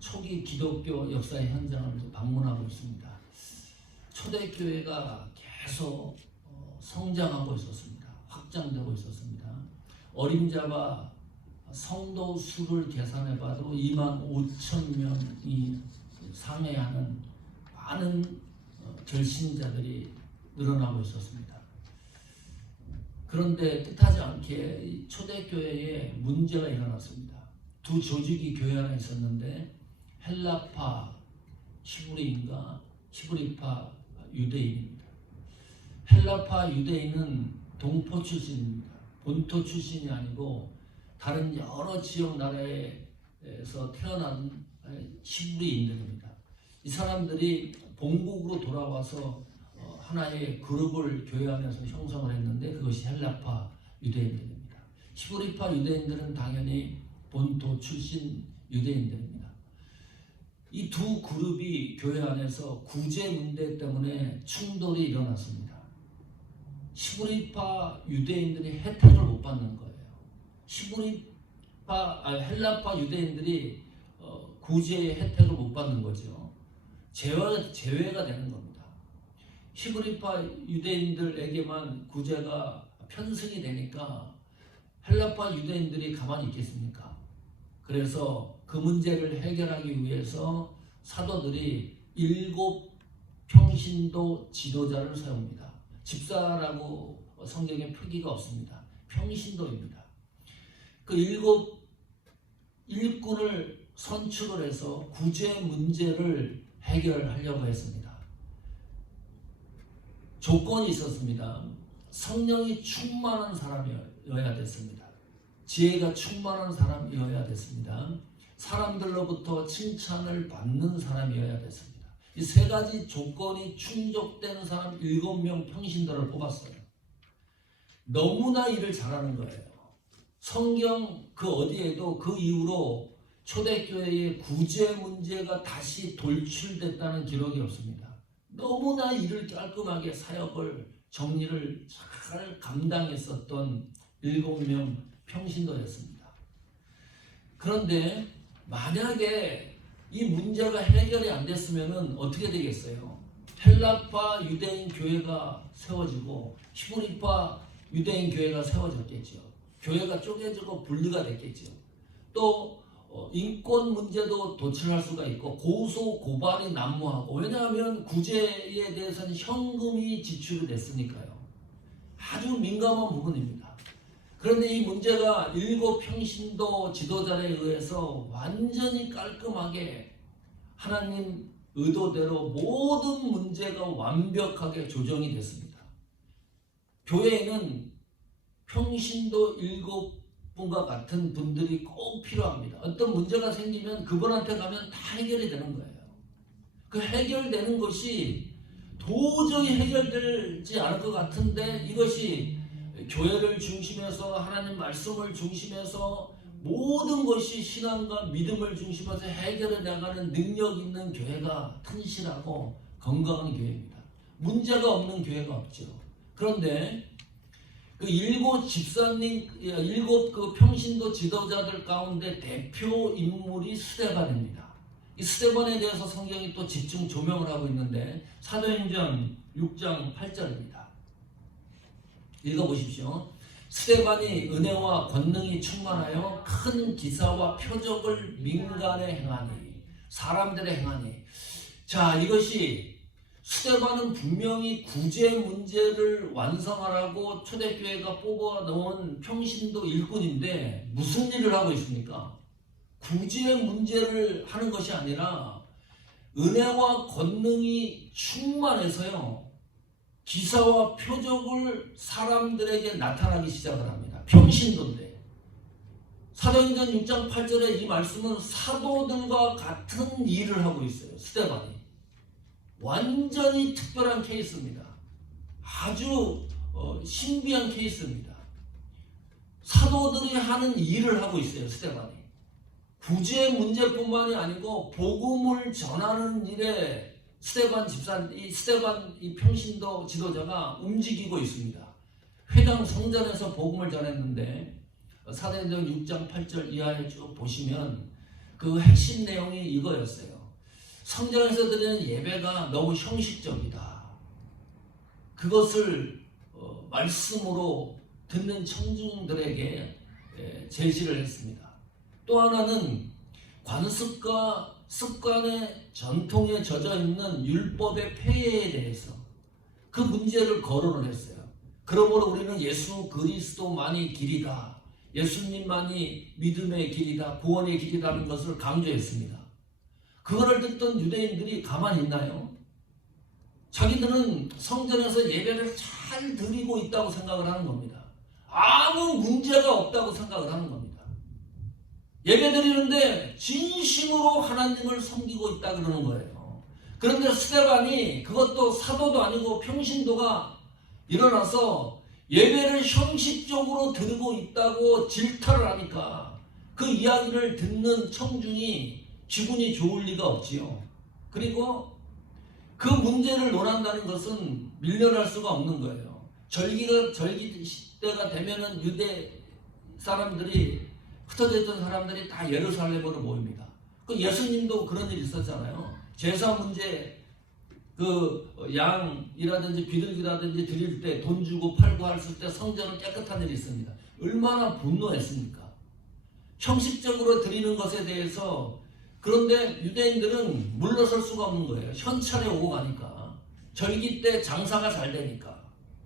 초기 기독교 역사의 현장을 방문하고 있습니다. 초대교회가 계속 성장하고 있었습니다. 확장되고 있었습니다. 어림잡아 성도 수를 계산해봐도 25,000명이 상회하는 많은 결신자들이 늘어나고 있었습니다. 그런데 뜻하지 않게 초대교회에 문제가 일어났습니다. 두 조직이 교회 안에 있었는데 헬라파 히브리파 유대인입니다. 헬라파 유대인은 동포 출신입니다. 본토 출신이 아니고 다른 여러 지역 나라에서 태어난 히브리인들입니다. 이 사람들이 본국으로 돌아와서 하나의 그룹을 교회 안에서 형성을 했는데 그것이 헬라파 유대인들입니다. 히브리파 유대인들은 당연히 본토 출신 유대인들입니다. 이 두 그룹이 교회 안에서 구제 문제 때문에 충돌이 일어났습니다. 히브리파 유대인들이 혜택을 못 받는 거예요. 헬라파 유대인들이 구제의 혜택을 못 받는 거죠. 제외가 되는 겁니다. 히브리파 유대인들에게만 구제가 편승이 되니까 헬라파 유대인들이 가만히 있겠습니까? 그래서 그 문제를 해결하기 위해서 사도들이 7 평신도 지도자를 세웁니다. 집사라고 성경에 표기가 없습니다. 평신도입니다. 그 7 일꾼을 선출을 해서 구제 문제를 해결하려고 했습니다. 조건이 있었습니다. 성령이 충만한 사람이어야 됐습니다. 지혜가 충만한 사람이어야 됐습니다. 사람들로부터 칭찬을 받는 사람이어야 됐습니다. 이 세 가지 조건이 충족되는 사람 7명 평신도를 뽑았어요. 너무나 일을 잘하는 거예요. 성경 그 어디에도 그 이후로 초대교회의 구제 문제가 다시 돌출됐다는 기록이 없습니다. 너무나 일을 깔끔하게 사역을 정리를 잘 감당했었던 7명 평신도였습니다. 그런데 만약에 이 문제가 해결이 안 됐으면 어떻게 되겠어요? 헬라파 유대인 교회가 세워지고 히브리파 유대인 교회가 세워졌겠죠. 교회가 쪼개지고 분리가 됐겠죠. 또 인권 문제도 도출할 수가 있고 고소 고발이 난무하고, 왜냐하면 구제에 대해서는 현금이 지출이 됐으니까요. 아주 민감한 부분입니다. 그런데 이 문제가 7 평신도 지도자에 의해서 완전히 깔끔하게 하나님 의도대로 모든 문제가 완벽하게 조정이 됐습니다. 교회에는 평신도 7분과 같은 분들이 꼭 필요합니다. 어떤 문제가 생기면 그분한테 가면 다 해결이 되는 거예요. 그 해결되는 것이 도저히 해결되지 않을 것 같은데, 이것이 교회를 중심해서 하나님 말씀을 중심해서 모든 것이 신앙과 믿음을 중심해서 해결해 나가는 능력 있는 교회가 튼실하고 건강한 교회입니다. 문제가 없는 교회가 없죠. 그런데 그 7 그 평신도 지도자들 가운데 대표 인물이 스데반입니다. 이 스데반에 대해서 성경이 또 집중 조명을 하고 있는데 사도행전 6장 8절입니다. 읽어보십시오. 스데반이 은혜와 권능이 충만하여 큰 기사와 표적을 민간에 행하니, 사람들의 행하니. 자, 이것이 스데반은 분명히 구제 문제를 완성하라고 초대교회가 뽑아놓은 평신도 일꾼인데 무슨 일을 하고 있습니까? 구제 문제를 하는 것이 아니라 은혜와 권능이 충만해서요, 기사와 표적을 사람들에게 나타나기 시작을 합니다. 평신도인데. 사도행전 6장 8절에 이 말씀은 사도들과 같은 일을 하고 있어요. 스데반이. 완전히 특별한 케이스입니다. 아주 신비한 케이스입니다. 사도들이 하는 일을 하고 있어요. 스데반이. 구제 문제뿐만이 아니고 복음을 전하는 일에 스데반 이 평신도 지도자가 움직이고 있습니다. 회당 성전에서 복음을 전했는데 사도행전 6장 8절 이하에 쭉 보시면 그 핵심 내용이 이거였어요. 성전에서 드리는 예배가 너무 형식적이다. 그것을 말씀으로 듣는 청중들에게 제시를 했습니다. 또 하나는 관습과 습관의 전통에 젖어 있는 율법의 폐해에 대해서 그 문제를 거론을 했어요. 그러므로 우리는 예수 그리스도만이 길이다. 예수님만이 믿음의 길이다. 구원의 길이라는 것을 강조했습니다. 그거를 듣던 유대인들이 가만히 있나요? 자기들은 성전에서 예배를 잘 드리고 있다고 생각을 하는 겁니다. 아무 문제가 없다고 생각을 하는 겁니다. 예배 드리는데 진심으로 하나님을 섬기고 있다 그러는 거예요. 그런데 스데반이 그것도 사도도 아니고 평신도가 일어나서 예배를 형식적으로 드리고 있다고 질타를 하니까 그 이야기를 듣는 청중이 기분이 좋을 리가 없지요. 그리고 그 문제를 논한다는 것은 밀려날 수가 없는 거예요. 절기 때가 되면은 유대 사람들이 흩어져 있던 사람들이 다 예루살렘으로 모입니다. 그 예수님도 그런 일이 있었잖아요. 제사 문제 그 양이라든지 비둘기라든지 드릴 때 돈 주고 팔고 했을 때 성전은 깨끗한 일이 있습니다. 얼마나 분노했습니까? 형식적으로 드리는 것에 대해서. 그런데 유대인들은 물러설 수가 없는 거예요. 현찰에 오고 가니까. 절기 때 장사가 잘 되니까.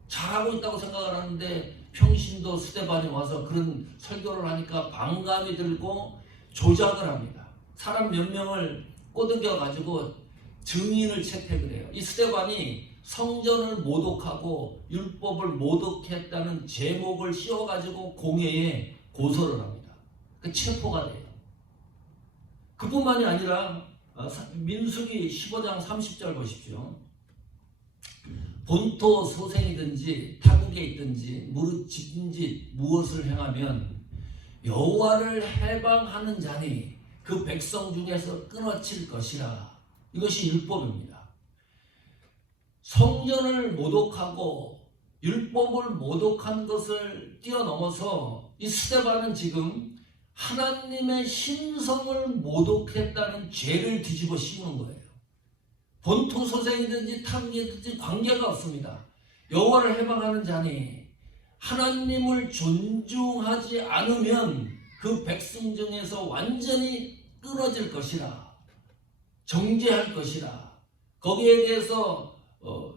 잘하고 있다고 생각을 하는데 평신도 스데반이 와서 그런 설교를 하니까 반감이 들고 조작을 합니다. 사람 몇 명을 꼬드겨 가지고 증인을 채택을 해요. 이 스데반이 성전을 모독하고 율법을 모독했다는 제목을 씌워가지고 공회에 고소를 합니다. 그 체포가 돼요. 그뿐만이 아니라 민수기 15장 30절 보십시오. 본토 소생이든지 타국에 있든지 무릇 짓짓 무엇을 행하면 여호와를 해방하는 자니 그 백성 중에서 끊어칠 것이라. 이것이 율법입니다. 성전을 모독하고 율법을 모독한 것을 뛰어넘어서 이 스데반은 지금 하나님의 신성을 모독했다는 죄를 뒤집어 씌우는 거예요. 본토 소생이든지 타국이든지 관계가 없습니다. 여호와를 해방하는 자니 하나님을 존중하지 않으면 그 백성 중에서 완전히 끊어질 것이라. 정죄할 것이라. 거기에 대해서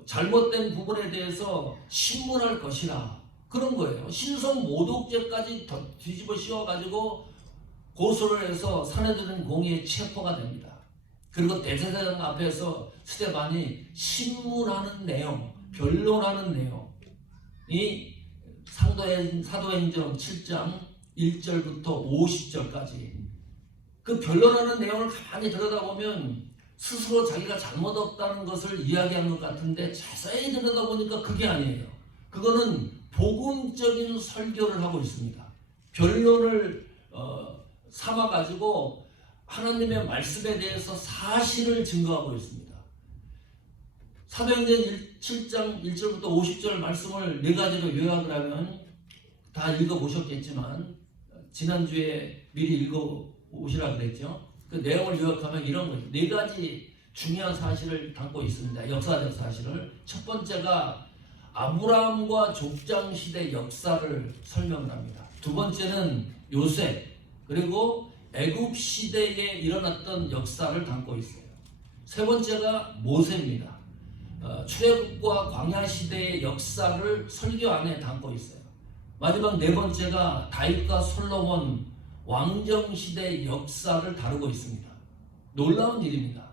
잘못된 부분에 대해서 신문할 것이라. 그런 거예요. 신성 모독죄까지 뒤집어 씌워가지고 고소를 해서 사내들은 공의에 체포가 됩니다. 그리고 대제사장 앞에서 스데반이 신문하는 내용, 변론하는 내용이 사도행전 7장 1절부터 50절까지 그 변론하는 내용을 가만히 들여다보면 스스로 자기가 잘못 없다는 것을 이야기하는 것 같은데 자세히 들여다보니까 그게 아니에요. 그거는 복음적인 설교를 하고 있습니다. 변론을 삼아가지고 하나님의 말씀에 대해서 사실을 증거하고 있습니다. 사도행전 7장 1절부터 50절 말씀을 네 가지로 요약을 하면 다 읽어보셨겠지만 지난주에 미리 읽어오시라 그랬죠. 그 내용을 요약하면 이런 거죠. 네 가지 중요한 사실을 담고 있습니다. 역사적 사실을. 첫 번째가 아브라함과 족장시대 역사를 설명을 합니다. 두 번째는 요셉 그리고 애굽시대에 일어났던 역사를 담고 있어요. 세 번째가 모세입니다. 출애굽과 광야시대의 역사를 설교 안에 담고 있어요. 마지막 네 번째가 다윗과 솔로몬 왕정시대의 역사를 다루고 있습니다. 놀라운 일입니다.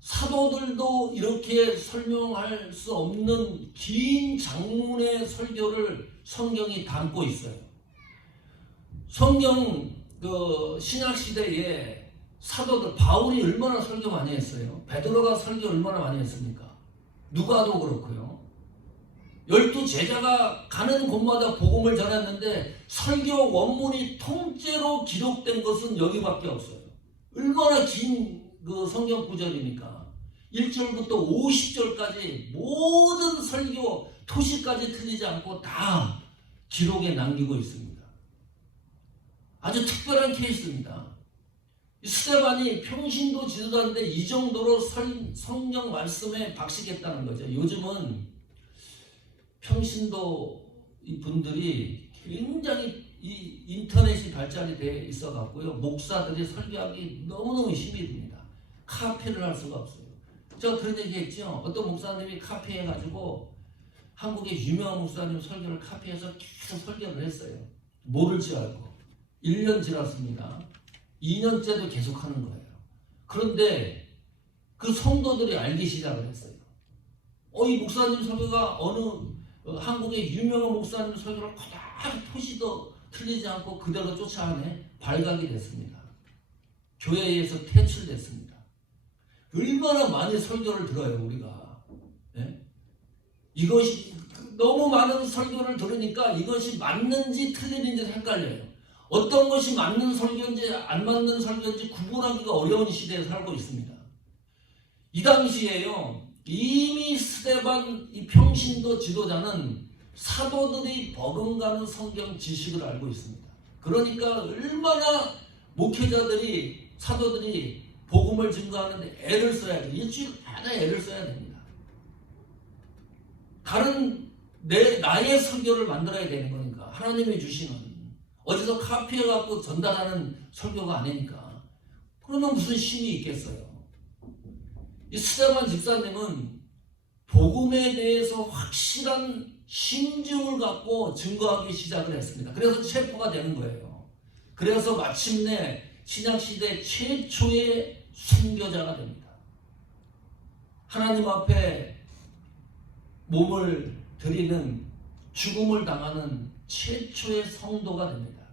사도들도 이렇게 설명할 수 없는 긴 장문의 설교를 성경이 담고 있어요. 성경 신약시대에 사도들 바울이 얼마나 설교 많이 했어요. 베드로가 설교 얼마나 많이 했습니까? 누가도 그렇고요. 12제자가 가는 곳마다 복음을 전했는데 설교 원문이 통째로 기록된 것은 여기밖에 없어요. 얼마나 긴 그 성경 구절입니까? 1절부터 50절까지 모든 설교 토시까지 틀리지 않고 다 기록에 남기고 있습니다. 아주 특별한 케이스입니다. 스데반이 평신도 지도자인데 이 정도로 성령 말씀에 박식했다는 거죠. 요즘은 평신도 이 분들이 굉장히 이 인터넷이 발달이 돼 있어 갖고요. 목사들이 설교하기 너무너무 힘이 듭니다. 카피를 할 수가 없어요. 제가 그런 얘기 했죠. 어떤 목사님이 카피해가지고 한국의 유명한 목사님 설교를 카피해서 계속 설교를 했어요. 모를 줄 알고. 1년 지났습니다. 2년째도 계속 하는 거예요. 그런데 그 성도들이 알기 시작을 했어요. 이 목사님 설교가 어느 한국의 유명한 목사님 설교를 그다지 토시도 틀리지 않고 그대로 쫓아가네. 발각이 됐습니다. 교회에서 퇴출됐습니다. 얼마나 많이 설교를 들어요 우리가. 네? 이것이 너무 많은 설교를 들으니까 이것이 맞는지 틀리는지 헷갈려요. 어떤 것이 맞는 설교인지 안 맞는 설교인지 구분하기가 어려운 시대에 살고 있습니다. 이 당시에요. 이미 스데반 이 평신도 지도자는 사도들이 버금가는 성경 지식을 알고 있습니다. 그러니까 얼마나 목회자들이 사도들이 복음을 증거하는데 애를 써야 돼요. 일주일 내내 애를 써야 됩니다. 다른 나의 설교를 만들어야 되는 거니까 하나님이 주시는 어디서 카피해갖고 전달하는 설교가 아니니까. 그러면 무슨 신이 있겠어요. 이 스데반 집사님은 복음에 대해서 확실한 심증을 갖고 증거하기 시작을 했습니다. 그래서 체포가 되는 거예요. 그래서 마침내 신약시대 최초의 순교자가 됩니다. 하나님 앞에 몸을 드리는 죽음을 당하는 최초의 성도가 됩니다.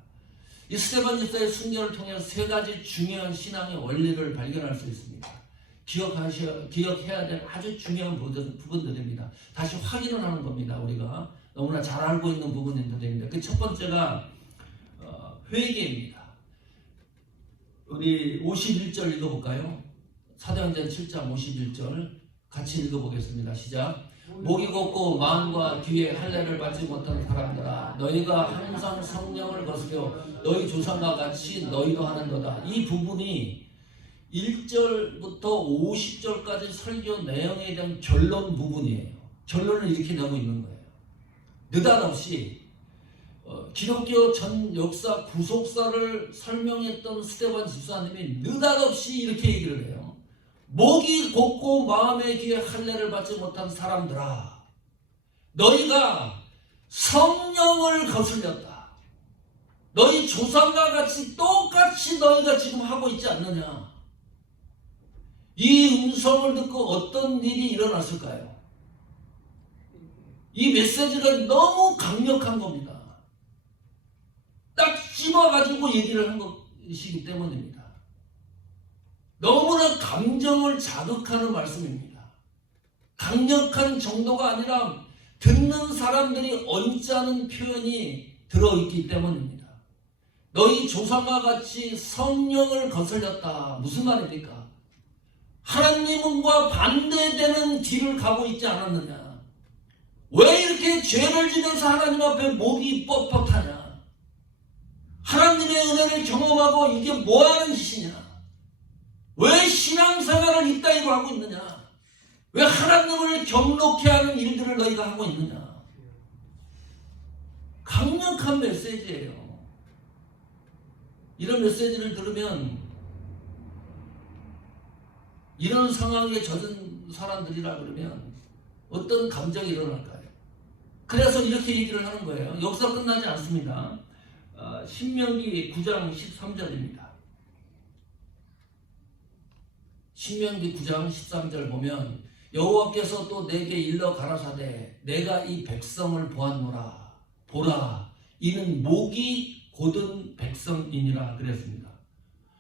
이 스데반 집사의 순교를 통해 세 가지 중요한 신앙의 원리를 발견할 수 있습니다. 기억해야 될 아주 중요한 부분들입니다. 다시 확인을 하는 겁니다. 우리가 너무나 잘 알고 있는 부분들입니다. 그 첫 번째가 회개입니다. 우리 51절 읽어볼까요? 사도행전 7장 51절 같이 읽어보겠습니다. 시작. 목이 곱고 마음과 귀에 할례를 받지 못한 사람들아, 너희가 항상 성령을 거스려 너희 조상과 같이 너희도 하는도다. 이 부분이 1절부터 50절까지 설교 내용에 대한 결론 부분이에요. 결론을 이렇게 내고 있는 거예요. 느닷없이 기독교 전 역사 구속사를 설명했던 스데반 집사님이 느닷없이 이렇게 얘기를 해요. 목이 곱고 마음의 귀에 할례를 받지 못한 사람들아, 너희가 성령을 거슬렸다. 너희 조상과 같이 똑같이 너희가 지금 하고 있지 않느냐. 이 음성을 듣고 어떤 일이 일어났을까요? 이 메시지가 너무 강력한 겁니다. 딱 집어가지고 얘기를 한 것이기 때문입니다. 너무나 감정을 자극하는 말씀입니다. 강력한 정도가 아니라 듣는 사람들이 언짢은 표현이 들어있기 때문입니다. 너희 조상과 같이 성령을 거슬렸다. 무슨 말입니까? 하나님과 반대되는 길을 가고 있지 않았느냐? 왜 이렇게 죄를 지면서 하나님 앞에 목이 뻣뻣하냐? 하나님의 은혜를 경험하고 이게 뭐하는 짓이냐? 왜 신앙생활을 이따위로 하고 있느냐? 왜 하나님을 경록케 하는 일들을 너희가 하고 있느냐? 강력한 메시지예요. 이런 메시지를 들으면 이런 상황에 젖은 사람들이라 그러면 어떤 감정이 일어날까요? 그래서 이렇게 얘기를 하는 거예요. 여기서 끝나지 않습니다. 신명기 9장 13절입니다. 신명기 9장 13절 보면 여호와께서 또 내게 일러 가라사대 내가 이 백성을 보았노라. 보라, 이는 목이 곧은 백성이니라 그랬습니다.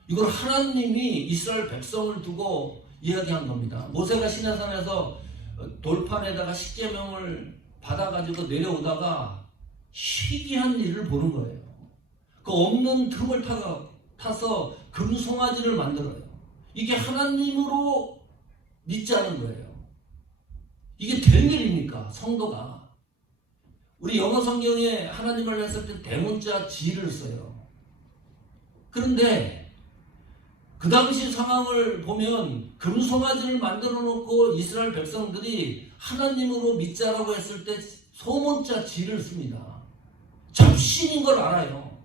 이걸 하나님이 이스라엘 백성을 두고 이야기한 겁니다. 모세가 시내산에서 돌판에다가 십계명을 받아가지고 내려오다가 희귀한 일을 보는 거예요. 그 없는 틈을 타서 금송아지를 만들어요. 이게 하나님으로 믿자는 거예요. 이게 될 일입니까? 성도가. 우리 영어 성경에 하나님을 했을 때 대문자 G를 써요. 그런데 그 당시 상황을 보면 금송아지를 만들어 놓고 이스라엘 백성들이 하나님으로 믿자라고 했을 때 소문자 지를 씁니다. 접신인 걸 알아요.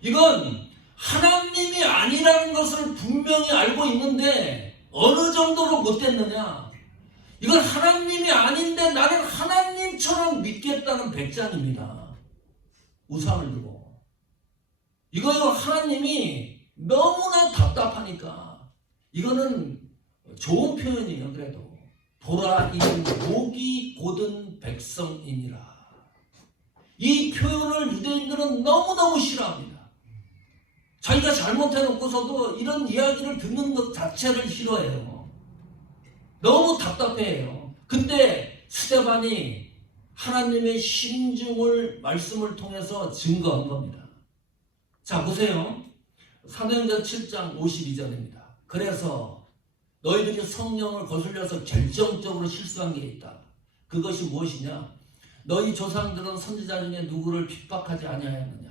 이건 하나님이 아니라는 것을 분명히 알고 있는데 어느 정도로 못됐느냐. 이건 하나님이 아닌데 나는 하나님처럼 믿겠다는 배짱입니다. 우상을 두고. 이거요, 하나님이 너무나 답답하니까. 이거는 좋은 표현이에요. 그래도 보라 이 목이 곧은 백성이니라. 이 표현을 유대인들은 너무너무 싫어합니다. 자기가 잘못해놓고서도 이런 이야기를 듣는 것 자체를 싫어해요. 너무 답답해요. 근데 스데반이 하나님의 심중을 말씀을 통해서 증거한 겁니다. 자, 보세요. 사도행전 7장 52절입니다. 그래서 너희들이 성령을 거슬려서 결정적으로 실수한 게 있다. 그것이 무엇이냐? 너희 조상들은 선지자 중에 누구를 핍박하지 아니하였느냐?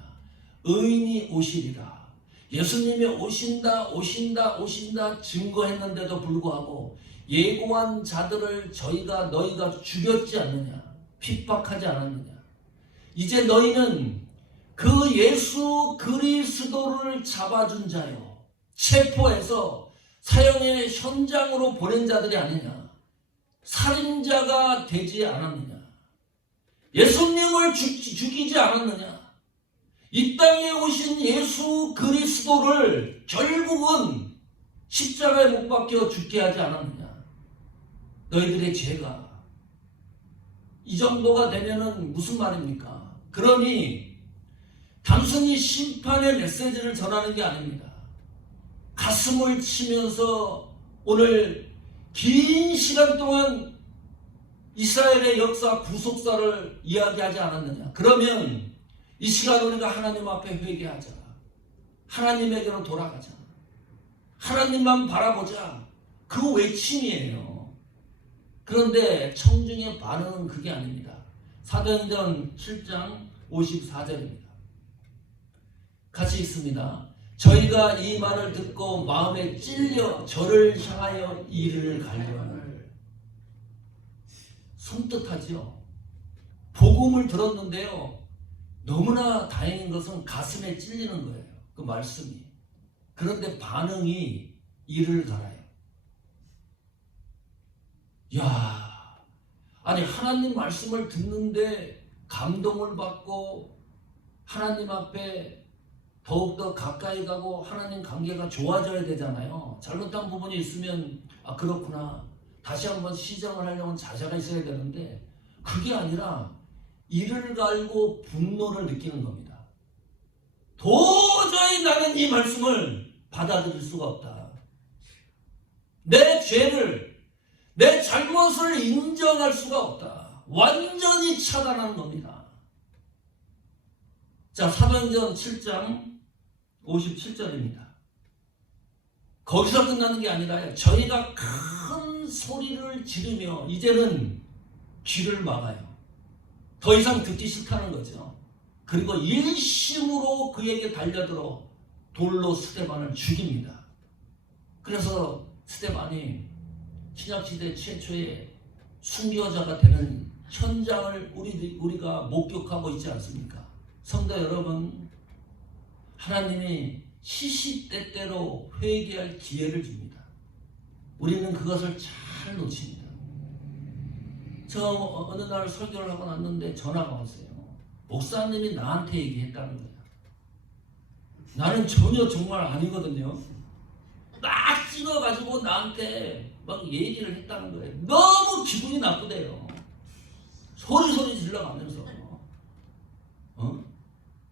의인이 오시리라. 예수님이 오신다 증거했는데도 불구하고 예고한 자들을 너희가 죽였지 않느냐? 핍박하지 않았느냐? 이제 너희는 그 예수 그리스도를 잡아준 자요, 체포해서 사형의 현장으로 보낸 자들이 아니냐? 살인자가 되지 않았느냐? 예수님을 죽이지 않았느냐? 이 땅에 오신 예수 그리스도를 결국은 십자가에 못 박혀 죽게 하지 않았느냐? 너희들의 죄가 이 정도가 되면은 무슨 말입니까? 그러니 단순히 심판의 메시지를 전하는 게 아닙니다. 가슴을 치면서 오늘 긴 시간 동안 이스라엘의 역사 구속사를 이야기하지 않았느냐? 그러면 이 시간 우리가 하나님 앞에 회개하자. 하나님에게로 돌아가자. 하나님만 바라보자. 그 외침이에요. 그런데 청중의 반응은 그게 아닙니다. 사도행전 7장 54절입니다. 같이 읽습니다. 저희가 이 말을 듣고 마음에 찔려 저를 향하여 이를 갈려하는. 섬뜩하죠. 복음을 들었는데요, 너무나 다행인 것은 가슴에 찔리는 거예요. 그 말씀이. 그런데 반응이 이를 갈아요. 야, 아니 하나님 말씀을 듣는데 감동을 받고 하나님 앞에 더욱더 가까이 가고 하나님 관계가 좋아져야 되잖아요. 잘못한 부분이 있으면 그렇구나, 다시 한번 시정을 하려면 자세가 있어야 되는데 그게 아니라 이를 갈고 분노를 느끼는 겁니다. 도저히 나는 이 말씀을 받아들일 수가 없다. 내 죄를, 내 잘못을 인정할 수가 없다. 완전히 차단하는 겁니다. 자, 사도행전 7장 57절입니다. 거기서 끝나는 게 아니라 저희가 큰 소리를 지르며 이제는 귀를 막아요. 더 이상 듣기 싫다는 거죠. 그리고 일심으로 그에게 달려들어 돌로 스데반을 죽입니다. 그래서 스데반이 신약시대 최초의 순교자가 되는 현장을 우리가 목격하고 있지 않습니까? 성도 여러분, 하나님이 시시때때로 회개할 기회를 줍니다. 우리는 그것을 잘 놓칩니다. 저 어느 날 설교를 하고 났는데 전화가 왔어요. 목사님이 나한테 얘기했다는 거예요. 나는 전혀 정말 아니거든요. 막 찍어가지고 나한테 막 얘기를 했다는 거예요. 너무 기분이 나쁘대요. 소리 질러가면서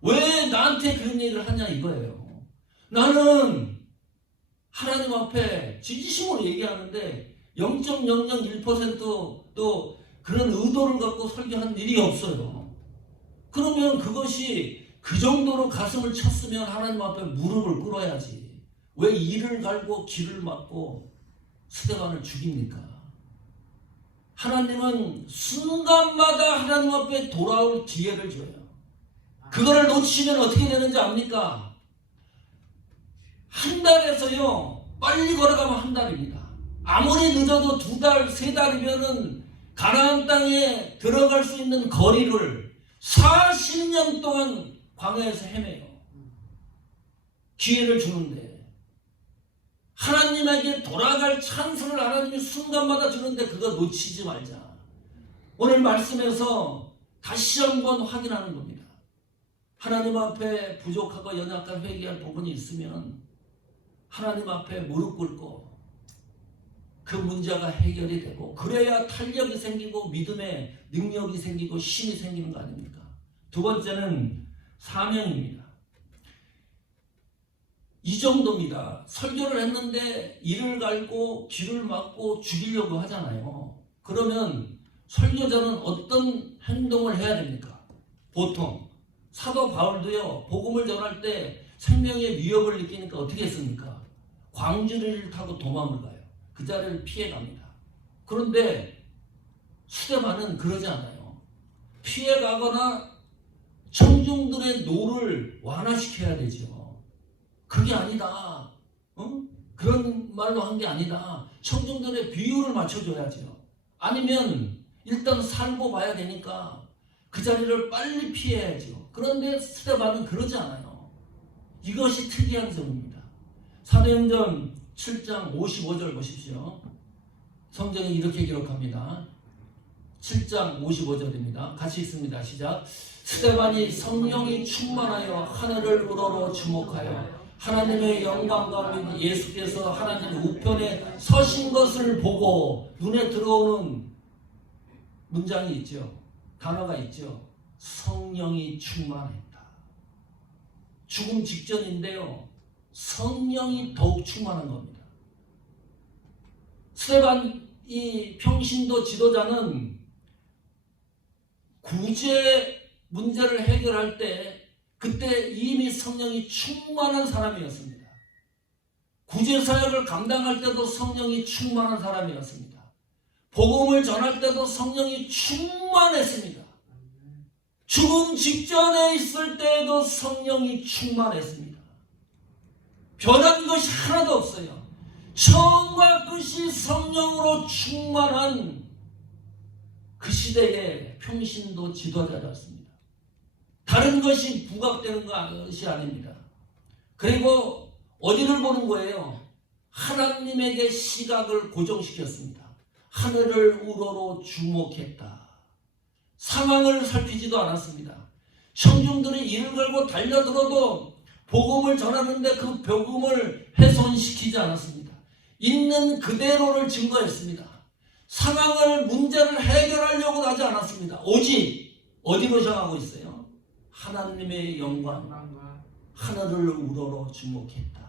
왜 나한테 그런 얘기를 하냐 이거예요. 나는 하나님 앞에 진심으로 얘기하는데 0.001%도 그런 의도를 갖고 설교한 일이 없어요. 그러면 그것이 그 정도로 가슴을 쳤으면 하나님 앞에 무릎을 꿇어야지. 왜 이를 갈고 귀를 막고 스데반을 죽입니까? 하나님은 순간마다 하나님 앞에 돌아올 기회를 줘요. 그거를 놓치면 어떻게 되는지 압니까? 한 달에서요 빨리 걸어가면 한 달입니다. 아무리 늦어도 2달, 3달이면은 가나안 땅에 들어갈 수 있는 거리를 40년 동안 광야에서 헤매요. 기회를 주는데 하나님에게 돌아갈 찬스를 하나님이 순간마다 주는데 그거 놓치지 말자. 오늘 말씀에서 다시 한번 확인하는 겁니다. 하나님 앞에 부족하고 연약한 회개할 부분이 있으면 하나님 앞에 무릎 꿇고 그 문제가 해결이 되고 그래야 탄력이 생기고 믿음의 능력이 생기고 힘이 생기는 거 아닙니까? 두 번째는 사명입니다. 이 정도입니다. 설교를 했는데 이를 갈고 귀를 막고 죽이려고 하잖아요. 그러면 설교자는 어떤 행동을 해야 됩니까? 보통 사도 바울도요, 복음을 전할 때 생명의 위협을 느끼니까 어떻게 했습니까? 광주리를 타고 도망을 가요. 그 자리를 피해갑니다. 그런데 스데반은 그러지 않아요. 피해가거나 청중들의 노를 완화시켜야 되죠. 그게 아니다. 그런 말로 한 게 아니다. 청중들의 비율을 맞춰줘야죠. 아니면 일단 살고 봐야 되니까 그 자리를 빨리 피해야죠. 그런데 스데반은 그러지 않아요. 이것이 특이한 점입니다. 사도행전 7장 55절 보십시오. 성경에 이렇게 기록합니다. 7장 55절입니다. 같이 읽습니다. 시작. 스데반이 성령이 충만하여 하늘을 우러러 주목하여 하나님의 영광과 및 예수께서 하나님 우편에 서신 것을 보고 눈에 들어오는 문장이 있죠. 단어가 있죠. 성령이 충만했다. 죽음 직전인데요. 성령이 더욱 충만한 겁니다. 스데반 이 평신도 지도자는 구제 문제를 해결할 때 그때 이미 성령이 충만한 사람이었습니다. 구제 사역을 감당할 때도 성령이 충만한 사람이었습니다. 복음을 전할 때도 성령이 충만했습니다. 죽음 직전에 있을 때에도 성령이 충만했습니다. 변한 것이 하나도 없어요. 처음과 끝이 성령으로 충만한 그 시대의 평신도 지도자였습니다. 다른 것이 부각되는 것이 아닙니다. 그리고 어디를 보는 거예요? 하나님에게 시각을 고정시켰습니다. 하늘을 우러러 주목했다. 상황을 살피지도 않았습니다. 청중들이 이를 걸고 달려들어도 복음을 전하는데 그 복음을 훼손시키지 않았습니다. 있는 그대로를 증거했습니다. 상황을 문제를 해결하려고 하지 않았습니다. 오직 어디로 향하고 있어요? 하나님의 영광, 하늘을 우러러 주목했다.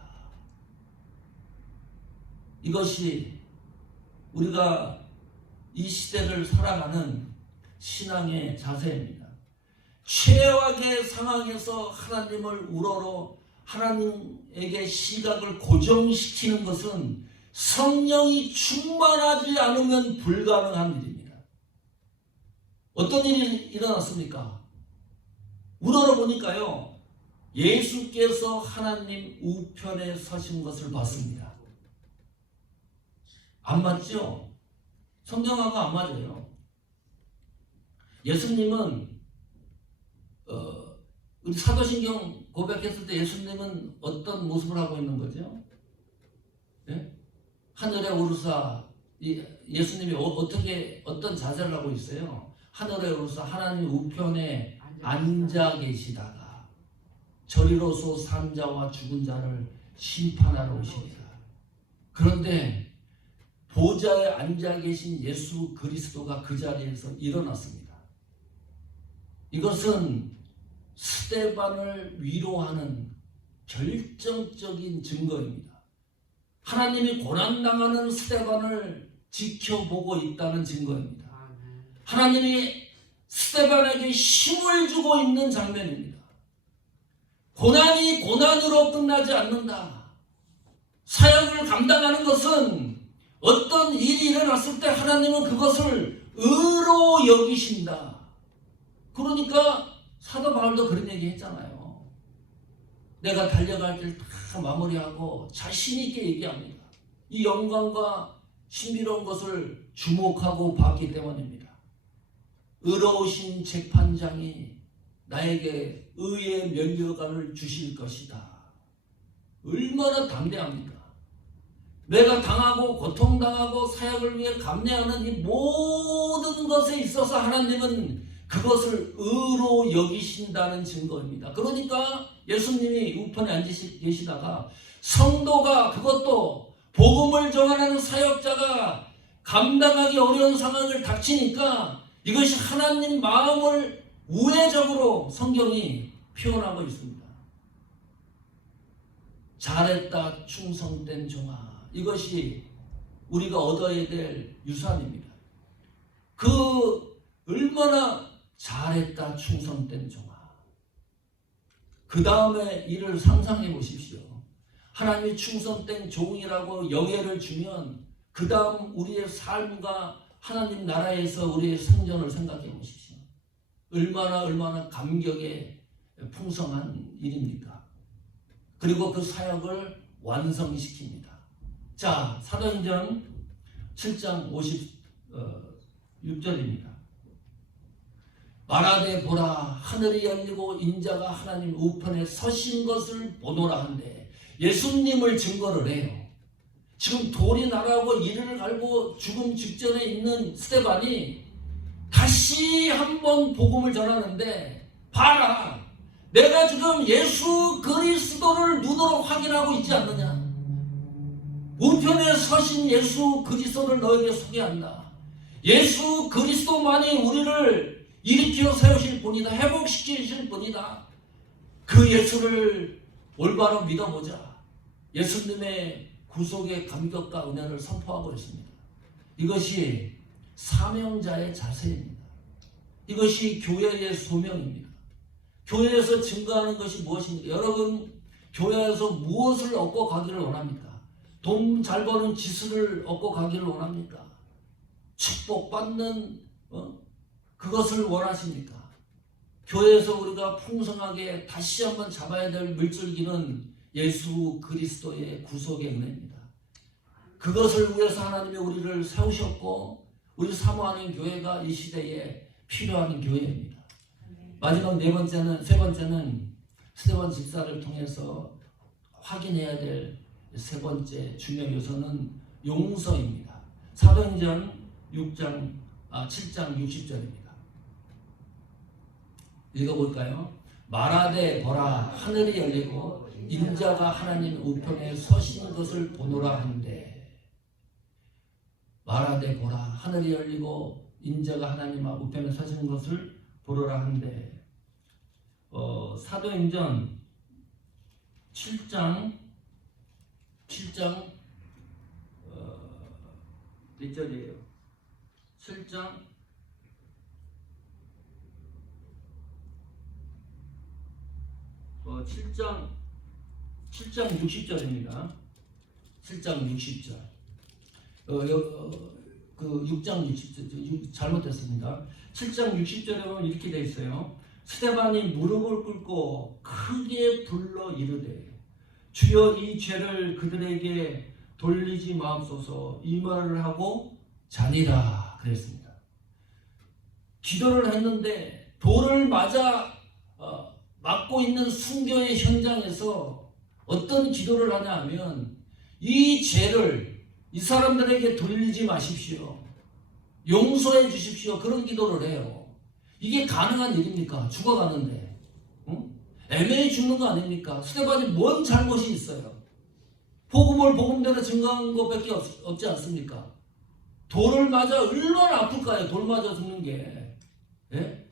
이것이 우리가 이 시대를 살아가는 신앙의 자세입니다. 최악의 상황에서 하나님을 우러러 하나님에게 시각을 고정시키는 것은 성령이 충만하지 않으면 불가능한 일입니다. 어떤 일이 일어났습니까? 우러러 보니까요, 예수께서 하나님 우편에 서신 것을 봤습니다. 안 맞죠? 성경하고 안 맞아요. 예수님은 우리 사도신경 고백했을 때 예수님은 어떤 모습을 하고 있는 거죠? 네? 하늘에 오르사 예수님이 어떤 자세를 하고 있어요? 하늘에 오르사 하나님 우편에 앉아 계시다가 저리로서 산 자와 죽은 자를 심판하러 오시리라. 그런데 보좌에 앉아 계신 예수 그리스도가 그 자리에서 일어났습니다. 이것은 스데반을 위로하는 결정적인 증거입니다. 하나님이 고난당하는 스데반을 지켜보고 있다는 증거입니다. 하나님이 스데반에게 힘을 주고 있는 장면입니다. 고난이 고난으로 끝나지 않는다. 사역을 감당하는 것은 어떤 일이 일어났을 때 하나님은 그것을 의로 여기신다. 그러니까 사도 바울도 그런 얘기 했잖아요. 내가 달려갈 길 다 마무리하고 자신 있게 얘기합니다. 이 영광과 신비로운 것을 주목하고 봤기 때문입니다. 의로우신 재판장이 나에게 의의 면류관을 주실 것이다. 얼마나 담대합니까? 내가 당하고 고통당하고 사역을 위해 감내하는 이 모든 것에 있어서 하나님은 그것을 의로 여기신다는 증거입니다. 그러니까 예수님이 우편에 앉아 계시다가 성도가, 그것도 복음을 전하는 사역자가 감당하기 어려운 상황을 닥치니까 이것이 하나님 마음을 우회적으로 성경이 표현하고 있습니다. 잘했다 충성된 종아, 이것이 우리가 얻어야 될 유산입니다. 그 얼마나 잘했다 충성된 종아. 그 다음에 이를 상상해 보십시오. 하나님이 충성된 종이라고 영예를 주면 그 다음 우리의 삶과 하나님 나라에서 우리의 생존을 생각해 보십시오. 얼마나 감격의 풍성한 일입니까? 그리고 그 사역을 완성시킵니다. 자, 사도행전 7장 56절입니다. 말하되 보라, 하늘이 열리고 인자가 하나님 우편에 서신 것을 보노라 한데, 예수님을 증거를 해요. 지금 돌이 날아오고 이를 갈고 죽음 직전에 있는 스데반이 다시 한번 복음을 전하는데, 봐라, 내가 지금 예수 그리스도를 눈으로 확인하고 있지 않느냐. 우편에 서신 예수 그리스도를 너에게 소개한다. 예수 그리스도만이 우리를 일으켜 세우실 분이다. 회복시키실 분이다. 그 예수를 올바로 믿어보자. 예수님의 구속의 감격과 은혜를 선포하고 있습니다. 이것이 사명자의 자세입니다. 이것이 교회의 소명입니다. 교회에서 증거하는 것이 무엇입니까? 여러분, 교회에서 무엇을 얻고 가기를 원합니까? 돈 잘 버는 지수를 얻고 가기를 원합니까? 축복받는 그것을 원하십니까? 교회에서 우리가 풍성하게 다시 한번 잡아야 될 물줄기는 예수 그리스도의 구속의 은혜입니다. 그것을 위해서 하나님이 우리를 세우셨고 우리 사모하는 교회가 이 시대에 필요한 교회입니다. 마지막 세 번째는 스데반 집사를 통해서 확인해야 될 세 번째 중요한 요소는 용서입니다. 사도행전 7장 60절입니다. 읽어볼까요? 말하되 보라, 하늘이 열리고 인자가 하나님 우편에 서신 것을 보노라 한데. 말하되 보라, 하늘이 열리고 인자가 하나님 우편에 서신 것을 보노라 한데. 사도행전 7장 몇 절이에요? 7장 7장 60절입니다. 7장 60절. 그 6장 60절 잘못됐습니다. 7장 60절에 보면 이렇게 되어 있어요. 스데반이 무릎을 꿇고 크게 불러 이르되 주여 이 죄를 그들에게 돌리지 마옵소서, 이 말을 하고 자니라 그랬습니다. 기도를 했는데 돌을 맞고 있는 순교의 현장에서 어떤 기도를 하냐 하면 이 죄를 이 사람들에게 돌리지 마십시오. 용서해 주십시오. 그런 기도를 해요. 이게 가능한 일입니까? 죽어가는데. 애매히 죽는 거 아닙니까? 스데반이 뭔 잘못이 있어요? 복음을 복음대로 증거한 것밖에 없지 않습니까? 돌을 맞아 얼마나 아플까요? 돌 맞아 죽는 게. 예?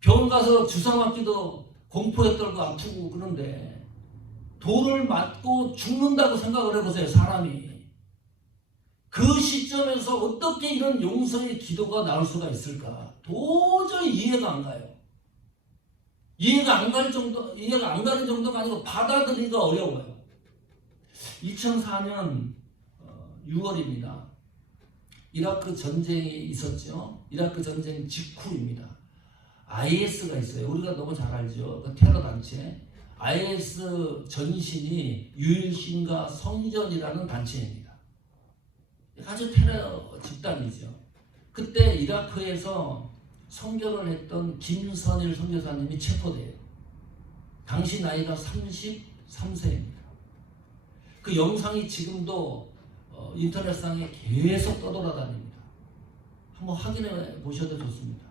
병원 가서 주사 맞기도 공포에 떨고 아프고 그런데 돌을 맞고 죽는다고 생각을 해보세요. 사람이. 그 시점에서 어떻게 이런 용서의 기도가 나올 수가 있을까? 도저히 이해가 안 가요. 이해가 안 가는 정도가 아니고 받아들이기가 어려워요. 2004년 6월입니다. 이라크 전쟁이 있었죠. 이라크 전쟁 직후입니다. IS가 있어요. 우리가 너무 잘 알죠. 그 테러 단체. IS 전신이 유일신과 성전이라는 단체입니다. 아주 테러 집단이죠. 그때 이라크에서 선교를 했던 김선일 선교사님이 체포돼요. 당시 나이가 33세입니다. 그 영상이 지금도 인터넷상에 계속 떠돌아다닙니다. 한번 확인해 보셔도 좋습니다.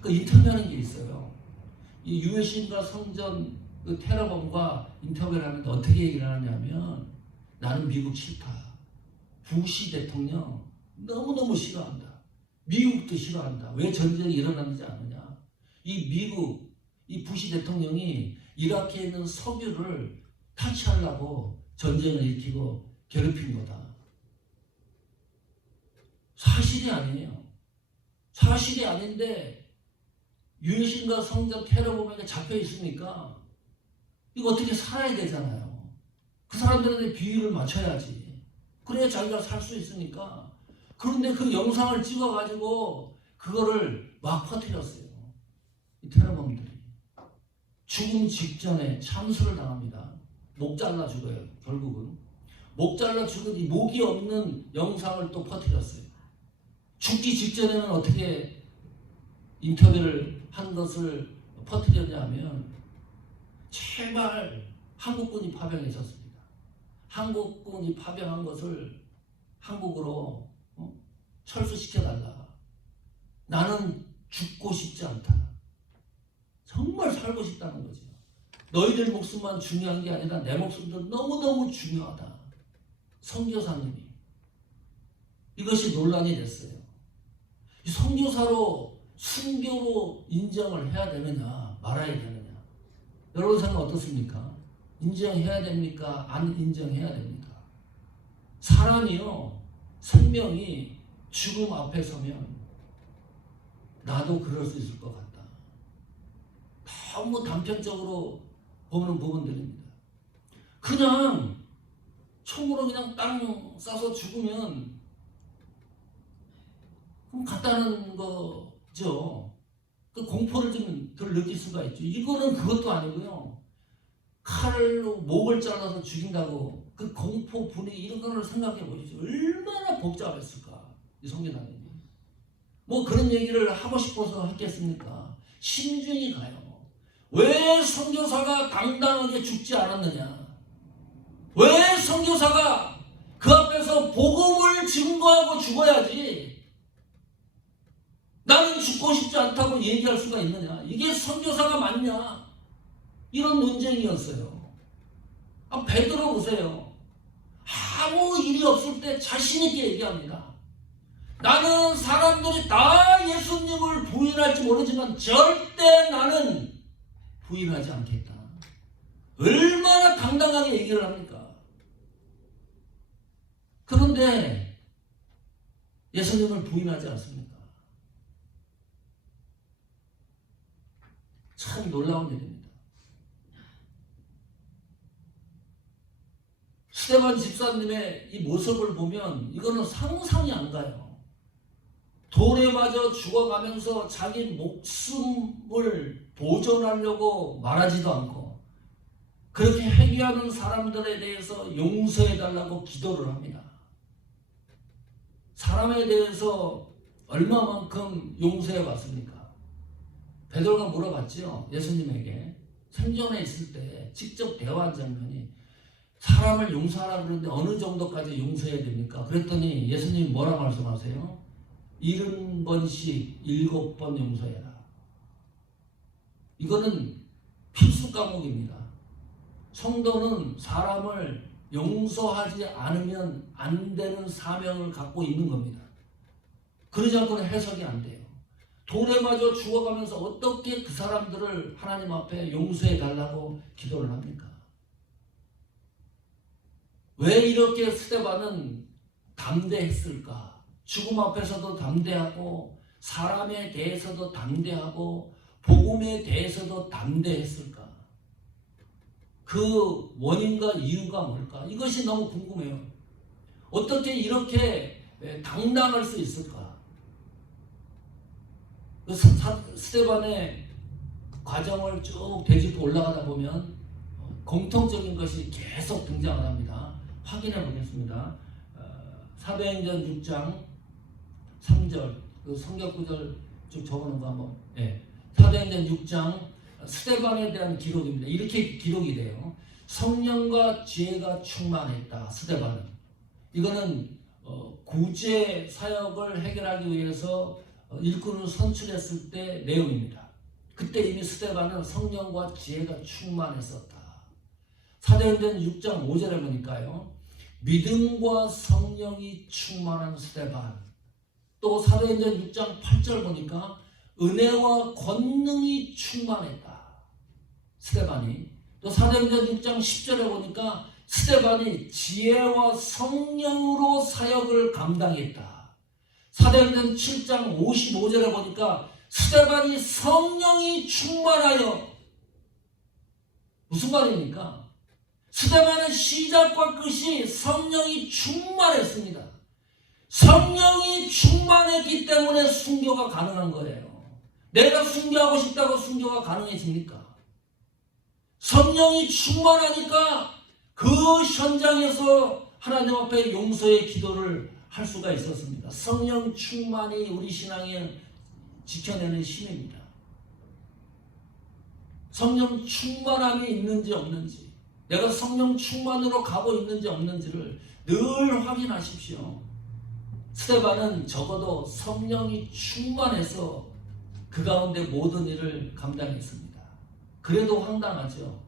그 인터뷰하는 게 있어요. 이 유해신과 성전 그 테러범과 인터뷰를 하는데 어떻게 얘기를 하냐면, 나는 미국 싫다. 부시 대통령 너무너무 싫어한다. 미국도 싫어한다. 왜 전쟁이 일어났는지 아느냐. 이 부시 대통령이 이라크에 있는 석유를 타치하려고 전쟁을 일으키고 괴롭힌 거다. 사실이 아니에요. 사실이 아닌데 유해신과 성전 테러범에게 잡혀 있으니까 이거 어떻게 살아야 되잖아요. 그 사람들한테 비위를 맞춰야지. 그래야 자기가 살 수 있으니까. 그런데 그 영상을 찍어가지고 그거를 막 퍼뜨렸어요. 이 테러범들이. 죽음 직전에 참수를 당합니다. 목 잘라 죽어요. 결국은. 목 잘라 죽은 이 목이 없는 영상을 또 퍼뜨렸어요. 죽기 직전에는 어떻게 인터뷰를 한 것을 퍼뜨렸냐면, 제발 한국군이 파병했었습니다. 한국군이 파병한 것을 한국으로 철수시켜달라. 나는 죽고 싶지 않다. 정말 살고 싶다는 거죠. 너희들 목숨만 중요한 게 아니라 내 목숨도 너무너무 중요하다. 선교사님이. 이것이 논란이 됐어요. 이 선교사로 순교로 인정을 해야 되느냐 말아야 되느냐. 여러분 생각 어떻습니까? 인정해야 됩니까? 안 인정해야 됩니까? 사람이요, 생명이 죽음 앞에 서면 나도 그럴 수 있을 것 같다. 너무 단편적으로 보는 부분들입니다. 그냥 총으로 그냥 땅 쏴서 죽으면 그럼 같다는 거죠. 그 공포를 좀 덜 느낄 수가 있죠. 이거는 그것도 아니고요. 칼로 목을 잘라서 죽인다고 그 공포 분위기 이런 거를 생각해 보십시오. 얼마나 복잡했을까 이 선교사님이. 뭐 그런 얘기를 하고 싶어서 했겠습니까? 심중이 가요. 왜 선교사가 당당하게 죽지 않았느냐? 왜 선교사가 그 앞에서 복음을 증거하고 죽어야지 나는 죽고 싶지 않다고 얘기할 수가 있느냐? 이게 선교사가 맞냐? 이런 논쟁이었어요. 베드로 보세요. 아무 일이 없을 때 자신 있게 얘기합니다. 나는 사람들이 다 예수님을 부인할지 모르지만 절대 나는 부인하지 않겠다. 얼마나 당당하게 얘기를 합니까? 그런데 예수님을 부인하지 않습니까? 참 놀라운 일입니다. 스데반 집사님의 이 모습을 보면 이거는 상상이 안 가요. 돌에 맞아 죽어가면서 자기 목숨을 보존하려고 말하지도 않고 그렇게 회개하는 사람들에 대해서 용서해달라고 기도를 합니다. 사람에 대해서 얼마만큼 용서해봤습니까? 베드로가 물어봤죠. 예수님에게. 생전에 있을 때 직접 대화한 장면이 사람을 용서하라 그러는데 어느 정도까지 용서해야 됩니까? 그랬더니 예수님이 뭐라 말씀하세요? 70번씩 7번 용서해라. 이거는 필수 과목입니다. 성도는 사람을 용서하지 않으면 안 되는 사명을 갖고 있는 겁니다. 그러지 않고는 해석이 안 돼요. 돌에 맞아 죽어가면서 어떻게 그 사람들을 하나님 앞에 용서해 달라고 기도를 합니까? 왜 이렇게 스데반은 담대했을까? 죽음 앞에서도 담대하고 사람에 대해서도 담대하고 복음에 대해서도 담대했을까? 그 원인과 이유가 뭘까? 이것이 너무 궁금해요. 어떻게 이렇게 당당할 수 있을까? 스데반의 과정을 쭉 되짚고 올라가다 보면 공통적인 것이 계속 등장을 합니다. 확인해 보겠습니다. 사도행전 6장 3절 그 성경 구절 쭉 적어놓은 거 한번. 사도행전 6장 스데반에 대한 기록입니다. 이렇게 기록이 돼요. 성령과 지혜가 충만했다. 스데반은. 이거는 구제 사역을 해결하기 위해서 일꾼을 선출했을 때 내용입니다. 그때 이미 스데반은 성령과 지혜가 충만했었다. 사도행전 6장 5절에 보니까요. 믿음과 성령이 충만한 스데반. 또 사도행전 6장 8절 보니까 은혜와 권능이 충만했다. 스데반이. 또 사도행전 6장 10절에 보니까 스데반이 지혜와 성령으로 사역을 감당했다. 사도행전 7장 55절에 보니까 스데반이 성령이 충만하여. 무슨 말입니까? 스데반의 시작과 끝이 성령이 충만했습니다. 성령이 충만했기 때문에 순교가 가능한 거예요. 내가 순교하고 싶다고 순교가 가능해집니까? 성령이 충만하니까 그 현장에서 하나님 앞에 용서의 기도를 할 수가 있었습니다. 성령 충만이 우리 신앙에 지켜내는 힘입니다. 성령 충만함이 있는지 없는지, 내가 성령 충만으로 가고 있는지 없는지를 늘 확인하십시오. 스데반은 적어도 성령이 충만해서 그 가운데 모든 일을 감당했습니다. 그래도 황당하죠.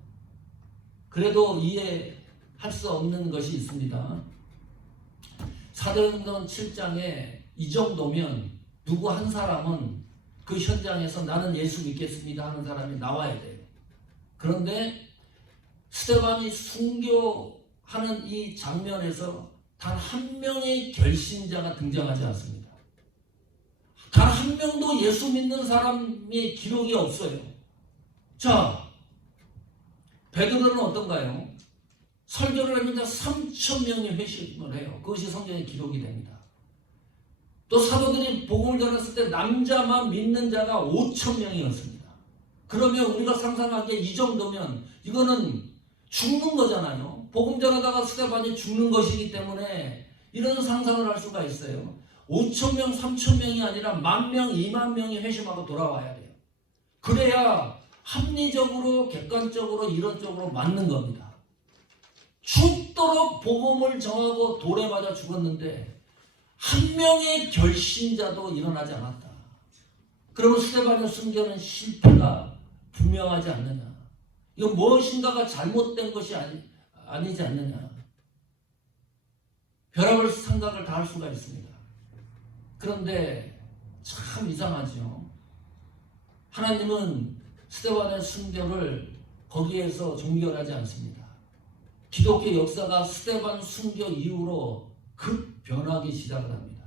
그래도 이해할 수 없는 것이 있습니다. 사도행전 7장에 이 정도면 누구 한 사람은 그 현장에서 나는 예수 믿겠습니다 하는 사람이 나와야 돼요. 그런데 스데반이 순교하는 이 장면에서 단 한 명의 결신자가 등장하지 않습니다. 단 한 명도 예수 믿는 사람의 기록이 없어요. 자, 베드로는 어떤가요? 설교를 했는데 3,000명이 회심을 해요. 그것이 성경에 기록이 됩니다. 또 사도들이 복음을 전했을 때 남자만 믿는 자가 5,000명이었습니다. 그러면 우리가 상상하기에 이 정도면 이거는 죽는 거잖아요. 복음 전하다가 스데반이 죽는 것이기 때문에 이런 상상을 할 수가 있어요. 5,000명, 3,000명이 아니라 10,000명, 20,000명이 회심하고 돌아와야 돼요. 그래야 합리적으로, 객관적으로, 이론적으로 맞는 겁니다. 죽도록 복음을 정하고 돌에 맞아 죽었는데 한 명의 결신자도 일어나지 않았다. 그러면 스데반의 순교는 실패가 분명하지 않느냐. 이거 무엇인가가 잘못된 것이 아니지 않느냐. 별의별 생각을 다 할 수가 있습니다. 그런데 참 이상하죠. 하나님은 스데반의 순교를 거기에서 종결하지 않습니다. 기독교 역사가 스데반 순교 이후로 급 변하기 시작을 합니다.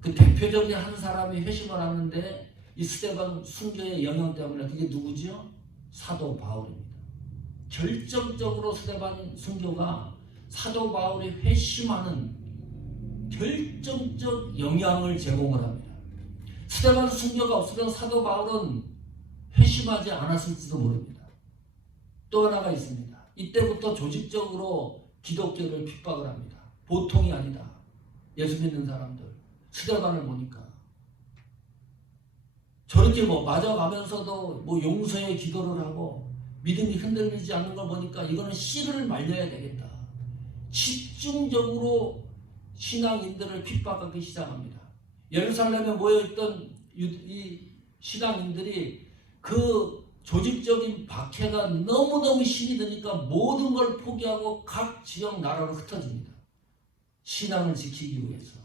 그 대표적인 한 사람이 회심을 하는데 이 스데반 순교의 영향 때문에 그게 누구죠? 사도 바울입니다. 결정적으로 스데반 순교가 사도 바울이 회심하는 결정적 영향을 제공을 합니다. 스데반 순교가 없으면 사도 바울은 회심하지 않았을지도 모릅니다. 또 하나가 있습니다. 이때부터 조직적으로 기독교를 핍박을 합니다. 보통이 아니다. 예수 믿는 사람들 스데반을 보니까 저렇게 맞아가면서도 용서의 기도를 하고 믿음이 흔들리지 않는 걸 보니까 이거는 씨를 말려야 되겠다. 집중적으로 신앙인들을 핍박하기 시작합니다. 예루살렘에 모여있던 이 신앙인들이 그 조직적인 박해가 너무너무 힘이 드니까 모든 걸 포기하고 각 지역 나라로 흩어집니다. 신앙을 지키기 위해서.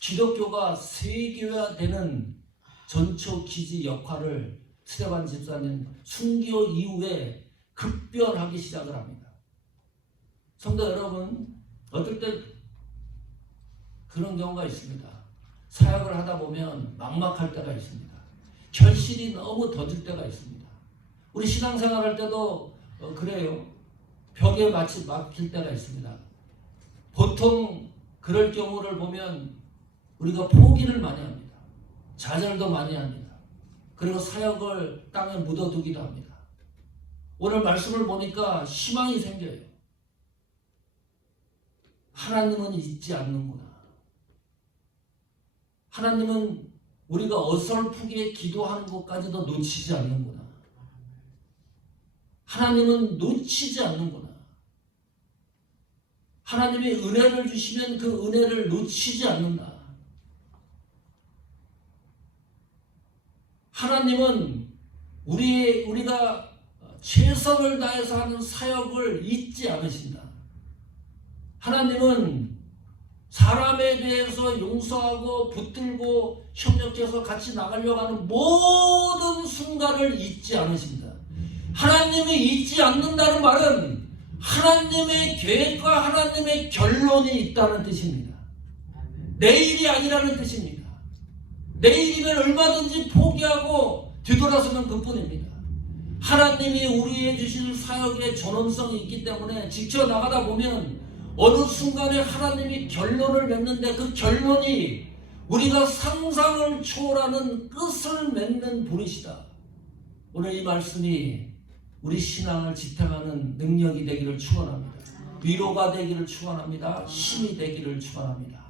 기독교가 세계화되는 전초 기지 역할을 스데반 집사님 순교 이후에 급변하기 시작을 합니다. 성도 여러분, 어떨 때 그런 경우가 있습니다. 사역을 하다 보면 막막할 때가 있습니다. 결실이 너무 더딜 때가 있습니다. 우리 신앙생활 할 때도 그래요. 벽에 막힐 때가 있습니다. 보통 그럴 경우를 보면 우리가 포기를 많이 합니다. 좌절도 많이 합니다. 그리고 사역을 땅에 묻어두기도 합니다. 오늘 말씀을 보니까 희망이 생겨요. 하나님은 잊지 않는구나. 하나님은 우리가 어설프게 기도하는 것까지도 놓치지 않는구나. 하나님은 놓치지 않는구나. 하나님이 은혜를 주시면 그 은혜를 놓치지 않는다. 하나님은 우리가 최선을 다해서 하는 사역을 잊지 않으신다. 하나님은 사람에 대해서 용서하고 붙들고 협력해서 같이 나가려고 하는 모든 순간을 잊지 않으신다. 하나님이 잊지 않는다는 말은 하나님의 계획과 하나님의 결론이 있다는 뜻입니다. 내일이 아니라는 뜻입니다. 내일이면 얼마든지 포기하고 뒤돌아서는 그뿐입니다. 하나님이 우리에 주신 사역의 전원성이 있기 때문에 지켜나가다 보면 어느 순간에 하나님이 결론을 맺는데 그 결론이 우리가 상상을 초월하는 끝을 맺는 분이시다. 오늘 이 말씀이 우리 신앙을 지탱하는 능력이 되기를 축원합니다. 위로가 되기를 축원합니다. 힘이 되기를 축원합니다.